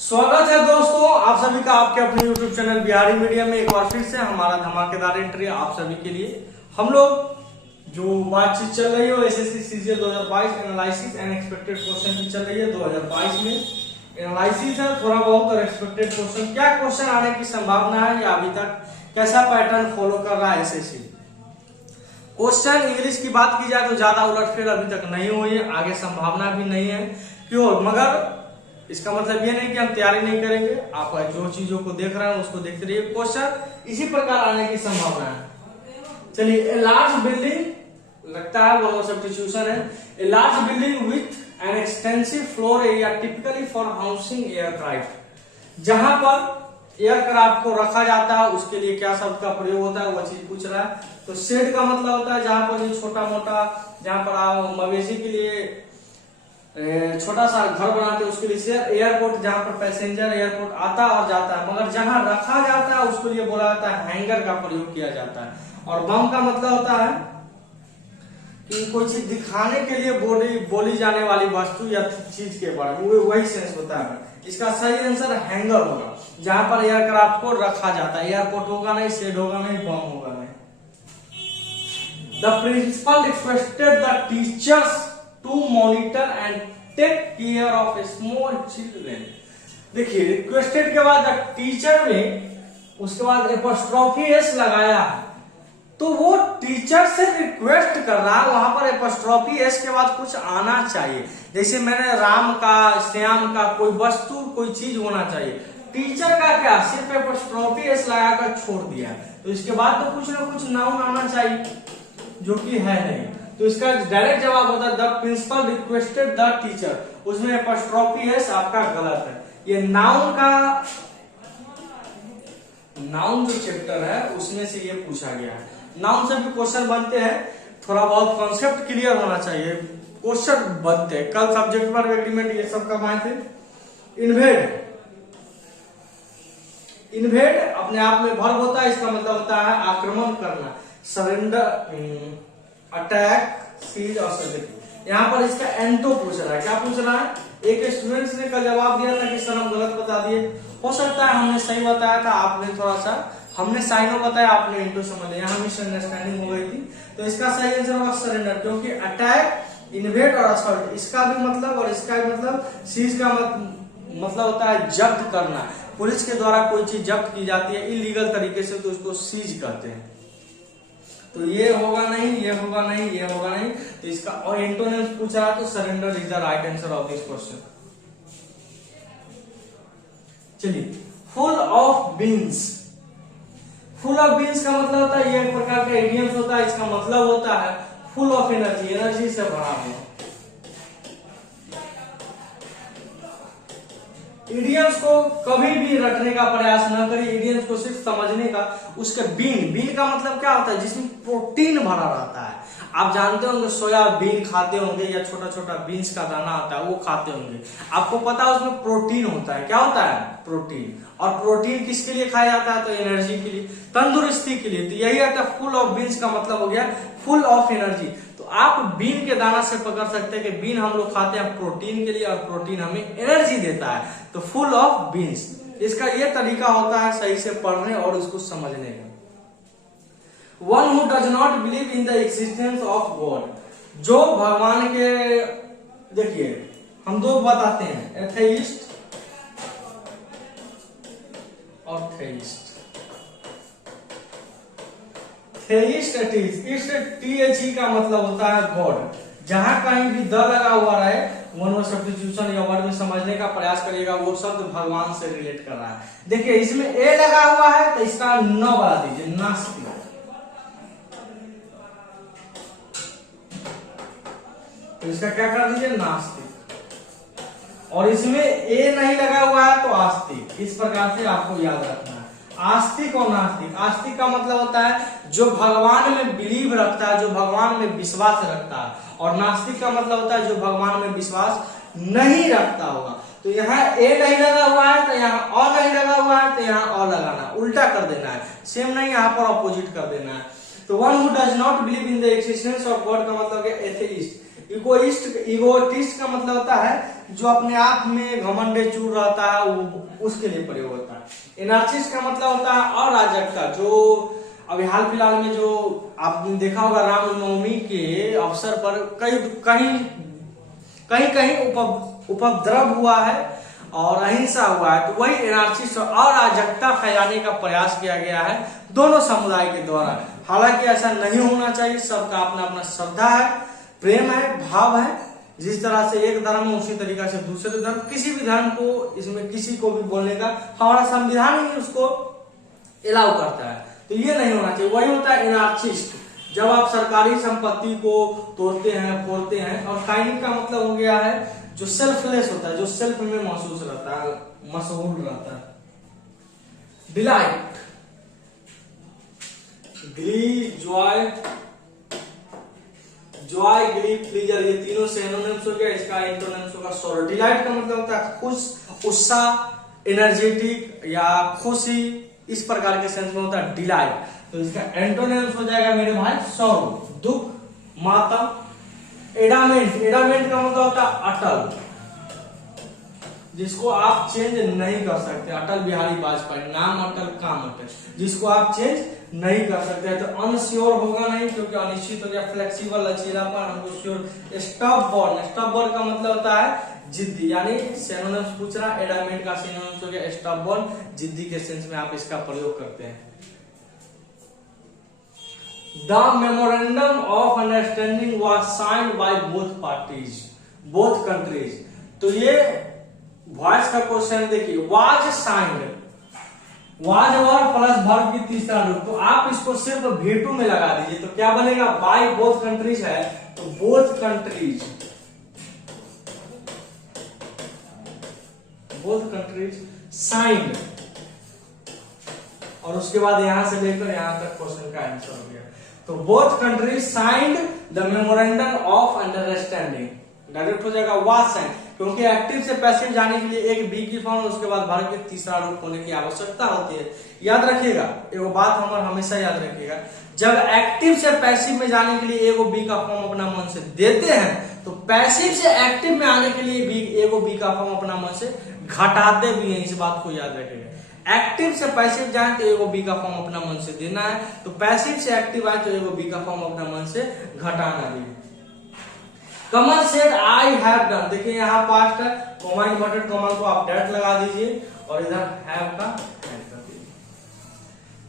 स्वागत है दोस्तों आप सभी का आपके अपने YouTube चैनल बिहारी मीडिया में एक बार फिर से हमारा धमाकेदार एंट्री आप सभी के लिए। हम लोग जो बातचीत चल रही है SSC CGL 2022 analysis and expected question की चल रही है। 2022 में एनालिसिस है थोड़ा बहुत और एक्सपेक्टेड क्वेश्चन, क्या क्वेश्चन आने की संभावना है या अभी तक कैसा पैटर्न फॉलो कर रहा है एसएससी। क्वेश्चन इंग्लिश की बात की जाए तो ज्यादा उलटफेर अभी तक नहीं हुई है, आगे संभावना भी नहीं है क्यों, मगर इसका मतलब ये नहीं कि हम तैयारी नहीं करेंगे। आप जो चीजों को देख रहे हैं उसको देखते रहिए, क्वेश्चन इसी प्रकार आने की संभावना है। चलिए, ए लार्ज बिल्डिंग लगता है वो सब्स्टिट्यूशन है। A large building with an extensive floor area typically for housing aircraft, जहां पर एयरक्राफ्ट को रखा जाता है उसके लिए क्या शब्द का प्रयोग होता है वो चीज पूछ रहा है। तो शेड का मतलब होता है जहां पर छोटा मोटा, जहां पर आप मवेशी के लिए छोटा सा घर बनाते हैं उसके लिए। एयरपोर्ट जहां पर पैसेंजर एयरपोर्ट आता और जाता है, मगर जहां रखा जाता है उसके लिए बोला जाता है हैंगर का प्रयोग किया जाता है। और बम का मतलब होता है कि कोई चीज दिखाने के लिए बोली जाने वाली वस्तु या चीज के बारे में, वही सेंस होता है। इसका सही आंसर हैंगर होगा, जहां पर एयरक्राफ्ट को रखा जाता है। एयरपोर्ट होगा नहीं, शेड होगा नहीं, बम होगा नहीं। The principal requested the teachers to monitor and take care of small children. देखिए, रिक्वेस्टेड के बाद टीचर में उसके बाद एपोस्ट्रोफी एस लगाया है, तो वो टीचर से रिक्वेस्ट कर रहा है, वहां पर एपोस्ट्रोफी एस के बाद कुछ आना चाहिए। जैसे मैंने राम का, श्याम का, कोई वस्तु कोई चीज होना चाहिए। टीचर का क्या, सिर्फ एपोस्ट्रोफी एस लगाकर छोड़ दिया, तो इसके बाद तो कुछ ना कुछ नाउन आना चाहिए, जो कि है नहीं। तो इसका डायरेक्ट जवाब होता है the principal requested the teacher, उसमें एपोस्ट्रोफी है, आपका गलत है। ये नाउन जो चैप्टर है उसमें से ये पूछा गया है। नाउन से भी क्वेश्चन बनते हैं, थोड़ा बहुत कॉन्सेप्ट क्लियर होना चाहिए, क्वेश्चन बनते हैं। कल सब्जेक्ट पर एग्रीमेंट ये सब कब आए थे। इन्वेड अपने आप में वर्ब होता है, इसका मतलब होता है आक्रमण करना, सरेंडर, अटैक, सीज और सर्जिकल। यहाँ पर इसका एंटो पूछ रहा है, क्या पूछ रहा है। एक स्टूडेंट ने कल जवाब दिया था कि सर हम गलत बता दिए, हो सकता है हमने सही बताया था, आपने थोड़ा सा हमने साइनो बताया, आपने एंटो समझ लिया, यहाँ मिसअंडरस्टैंडिंग हो गई थी। तो इसका सही आंसर होगा सरेंडर, क्योंकि अटैक, इन्वेड और असॉल्ट इसका भी मतलब और इसका भी मतलब, सीज का मतलब होता है जब्त करना। पुलिस के द्वारा कोई चीज जब्त की जाती है इलीगल तरीके से, तो उसको सीज कहते हैं। तो ये होगा नहीं, ये होगा नहीं, ये होगा नहीं, तो इसका और एंटोनिम्स पूछा है, तो surrender is the right answer of this question. चलिए, full of beans. Full of beans का मतलब होता है, ये एक प्रकार का इडियम्स होता है, इसका मतलब होता है फुल ऑफ एनर्जी, एनर्जी से भरा हुआ। इडियम्स को कभी भी रटने का प्रयास न करिए, इडियम्स को सिर्फ समझने का। उसके बीन का मतलब क्या होता है, जिसमें प्रोटीन भरा रहता है। आप जानते होंगे सोयाबीन खाते होंगे, या छोटा छोटा बीन्स का दाना होता है वो खाते होंगे, आपको पता है उसमें प्रोटीन होता है। क्या होता है, प्रोटीन। और प्रोटीन किसके लिए खाया जाता है, तो एनर्जी के लिए, तंदुरुस्ती के लिए। तो यही आता है फुल ऑफ बीन्स का मतलब हो गया फुल ऑफ एनर्जी। तो आप बीन के दाना से पकड़ सकते हैं कि बीन हम लोग खाते हैं प्रोटीन के लिए, और प्रोटीन हमें एनर्जी देता है। तो फुल ऑफ बीन्स, इसका यह तरीका होता है सही से पढ़ने और उसको समझने का। One who does not believe in the existence of God, जो भगवान के, देखिए हम दो बताते हैं, एथेइस्ट और थेइस्ट। थेइस्ट, THE का मतलब होता है गॉड। जहां कहीं भी द लगा हुआ रहे, वन सब्स्टिट्यूशन या वर्ड में समझने का प्रयास करिएगा, वो शब्द भगवान से रिलेट कर रहा है। देखिए, इसमें ए लगा हुआ है तो इसका न बढ़ा दीजिए, नास्तिक। तो इसका क्या कर दीजिए, नास्तिक। और इसमें ए नहीं लगा हुआ है तो आस्तिक। इस प्रकार से आपको याद रखना है, आस्तिक और नास्तिक। आस्तिक का मतलब होता है जो भगवान में बिलीव रखता है, जो भगवान में विश्वास रखता है, और नास्तिक का मतलब होता है जो भगवान में विश्वास नहीं रखता होगा। तो यहाँ ए नहीं लगा हुआ है तो यहाँ अ नहीं लगा हुआ है, तो यहाँ अ लगाना, उल्टा कर देना है, सेम नहीं, यहाँ पर अपोजिट कर देना है। तो one who does not believe in the existence of God का मतलब है एथेइस्ट। इगोटिस्ट का मतलब होता है जो अपने आप में घमंड चूर रहता है, वो उसके लिए प्रयोग होता है। एनार्चिस्ट का मतलब होता है अराजकता, जो अभी हाल फिलहाल में जो आपने देखा होगा रामनवमी के अवसर पर कहीं उपद्रव हुआ है और अहिंसा हुआ है, तो वही एनार्चिस्ट और अराजकता फैलाने का प्रयास किया गया है दोनों समुदाय के द्वारा। हालांकि ऐसा नहीं होना चाहिए, सबका अपना अपना श्रद्धा है, प्रेम है, भाव है। जिस तरह से एक धर्म है उसी तरीका से दूसरे धर्म, किसी भी धर्म को इसमें किसी को भी बोलने का हमारा संविधान ही उसको अलाउ करता है, तो ये नहीं होना चाहिए। वही होता है एनार्चिस्ट, जब आप सरकारी संपत्ति को तोड़ते हैं, फोड़ते हैं। और काइनिक का मतलब हो गया है जो सेल्फलेस होता है, जो सेल्फ में महसूस रहता है, मशहूर रहता है। Delight, Glee, Joy, Glee, pleaser, ये तीनों से एनोनिम्स हो गया। इसका एंटोनिम्स होगा सॉरो। डिलाइट का मतलब होता है खुश, उत्साह, एनर्जेटिक या खुशी, इस प्रकार के सेंस में होता है डिलाइट। तो इसका एंटोनिम्स हो जाएगा मेरे भाई सॉरो, दुख, मातम। एडामेंट, एडामेंट का मतलब होता है अटल, जिसको आप चेंज नहीं कर सकते। अटल बिहारी वाजपेयी, नाम अटल काम अटल, जिसको आप चेंज नहीं कर सकते। तो अनश्योर होगा नहीं क्योंकि अनिश्चित हो गया। फ्लेक्सिबल, लचीलापन, हमको श्योर। स्टबबॉर्न, स्टबबॉर्न का मतलब होता है जिद्दी, यानी सिनोनिम्स पूछ रहा। एडामेंट का सिनोनिम्स हो गया स्टबबॉर्न, जिद्दी के सेंस में आप इसका प्रयोग करते हैं। The memorandum of understanding was signed by both parties, both countries। तो ये वॉइस का क्वेश्चन देखिए, was signed, was और प्लस वर्ब की तीसरा रूप, तो आप इसको सिर्फ भेटू में लगा दीजिए तो क्या बनेगा, by both countries है तो both countries signed, और उसके बाद यहां से लेकर यहां तक क्वेश्चन का आंसर हो गया। तो both countries signed the memorandum of understanding, direct हो जाएगा वाज साइंड, क्योंकि एक्टिव से पैसिव जाने के लिए एक बी की फॉर्म, उसके बाद वर्ब के तीसरा रूप होने की आवश्यकता होती है। याद रखिएगा, एगो बात हमारा हमेशा याद रखिएगा, जब एक्टिव से पैसिव में जाने के लिए एगो बी का फॉर्म अपना मन से देते हैं, तो पैसिव से एक्टिव में आने के लिए एगो बी का फॉर्म अपना मन से घटाते भी हैं। इस बात को याद रखिएगा। एक्टिव से पैसिव जाए तो एगो बी का फॉर्म अपना मन से देना है, तो पैसिव से एक्टिव आए तो एगो बी का फॉर्म अपना मन से घटाना भी। कमल सेड आई हैव डन, देखिए यहाँ पास्ट है, कॉमा इन्वर्टेड कॉमा को आप डैट लगा दीजिए और इधर हैव का ऐड कर दीजिए,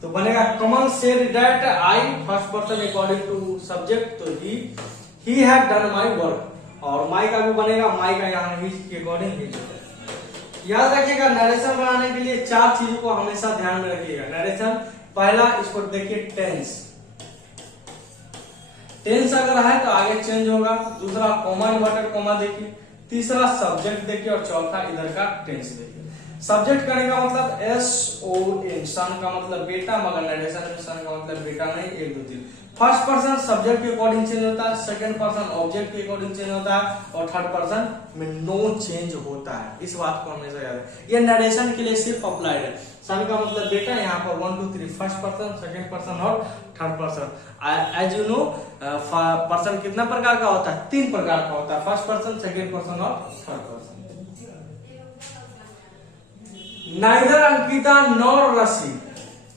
तो बनेगा Kamal said that I, first person according to subject, तो he have done my work, और माई का भी बनेगा, माई का यहाँ ही के अकॉर्डिंग ही। याद रखिएगा, नरेशन बनाने के लिए चार चीजों को हमेशा ध्यान में रखिएगा। नरेशन, पहला इसको देखिए टेंस, टेंस अगर है तो आगे चेंज होगा। दूसरा कॉमा इन्वर्टेड कॉमा देखिए, तीसरा सब्जेक्ट देखिए, और चौथा इधर का टेंस देखिए। सब्जेक्ट करने का मतलब SON, सन का मतलब बेटा, मगर नरेशन में सन का मतलब बेटा नहीं, 1 2 3। फर्स्ट पर्सन सब्जेक्ट के अकॉर्डिंग चेंज होता है, सेकंड पर्सन ऑब्जेक्ट के अकॉर्डिंग चेंज होता है, और थर्ड पर्सन में नो चेंज होता है। इस बात को हमेशा याद है, ये नरेशन के लिए सिर्फ अप्लाइड है। सन का मतलब बेटा, यहाँ पर 1 2 3 फर्स्ट पर्सन, सेकंड पर्सन और third person. As you know, person कितना प्रकार का होता है, 3 प्रकार का होता है, फर्स्ट पर्सन, सेकंड पर्सन और third person. Neither Ankita nor रसी,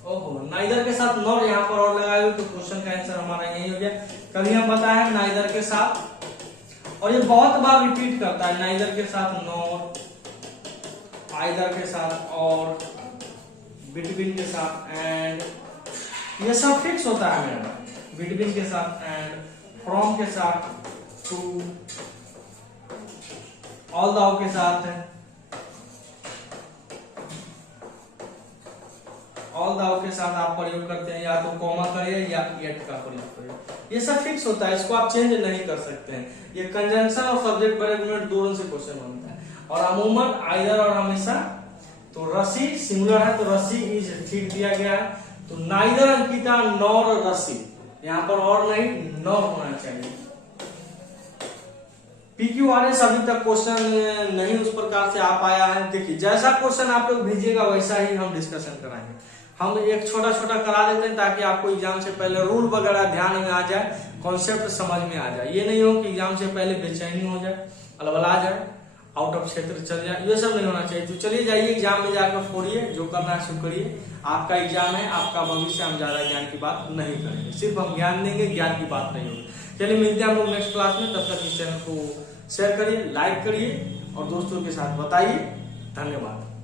ओहो, नाइदर के साथ नॉर यहाँ पर और लगाए हुए, तो क्वेश्चन का आंसर हमारा यही हो गया। कभी हम बताए नाइदर के साथ, और ये बहुत बार रिपीट करता है, नाइदर के साथ नॉर, आइदर के साथ और, बिटवीन के साथ एंड, ये सब फिक्स होता है मेरा, बिटवीन के साथ एंड, फ्रॉम के साथ टू, ऑल दाउ के साथ है, ऑल दाउ के साथ आप प्रयोग करते हैं, या तो कॉमा करिए या एट का प्रयोग करिए, ये सब फिक्स होता है, इसको आप चेंज नहीं कर सकते हैं। ये कंजंक्शन और सब्जेक्ट वर्ब दोनों से क्वेश्चन बनता है, और अमूमन आइदर और हमेशा। तो रसी सिंगुलर है तो रसी इज ठीक दिया गया है, तो नाइदर अंकिता नॉर रसी, यहाँ पर और नहीं नॉर होना चाहिए। PQRS अभी तक क्वेश्चन नहीं उस प्रकार से आ पाया है। देखिए, जैसा क्वेश्चन आप लोग भेजिएगा वैसा ही हम डिस्कशन कराएंगे। हम एक छोटा छोटा करा देते हैं ताकि आपको एग्जाम से पहले रूल वगैरह ध्यान में आ जाए, कॉन्सेप्ट समझ में आ जाए। ये नहीं हो कि एग्जाम से पहले बेचैनी हो जाए, अलबला जाए, आउट ऑफ क्षेत्र चल जाए, ये सब नहीं होना चाहिए। तो चलिए जाइए एग्जाम में जाकर फोड़िए, जो करना है सो करिए। आपका एग्जाम है, आपका भविष्य, हम ज्यादा ज्ञान की बात नहीं करेंगे, सिर्फ हम ज्ञान देंगे, ज्ञान की बात नहीं होगी। चलिए मिलते हैं हम लोग नेक्स्ट क्लास में, तब तक इस चैनल को शेयर करिए, लाइक करिए और दोस्तों के साथ बताइए। धन्यवाद।